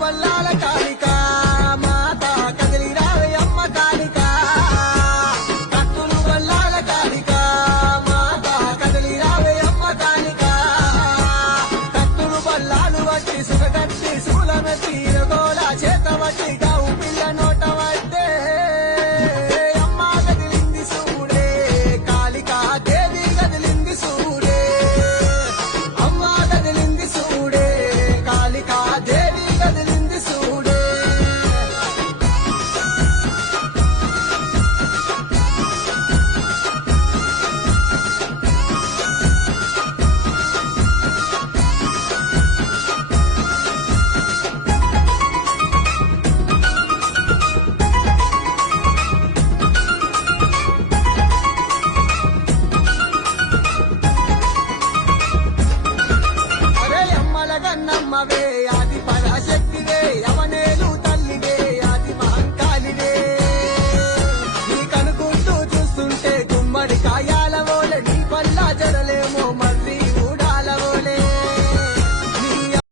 బల్లాల కాళిక మాత కదిలిరావే అమ్మ కాళిక కత్తులు బల్లాల కాళిక మాత కదిలిరావే అమ్మ కాళిక కత్తులు బల్లాలు వచ్చి సుఖగట్టి శూలమెత్తి రగోల చేత వట్టి గావు పిల్ల నోట వట్టే అమ్మ కదిలింది సూడే కాళిక దేవి కదిలింది సూడే అమ్మ కదిలింది సూడే కాళిక దేవి కదిలింది సూడే అరే అమ్మల గన్నమ్మవే ఆది పరాశక్తివే అవనే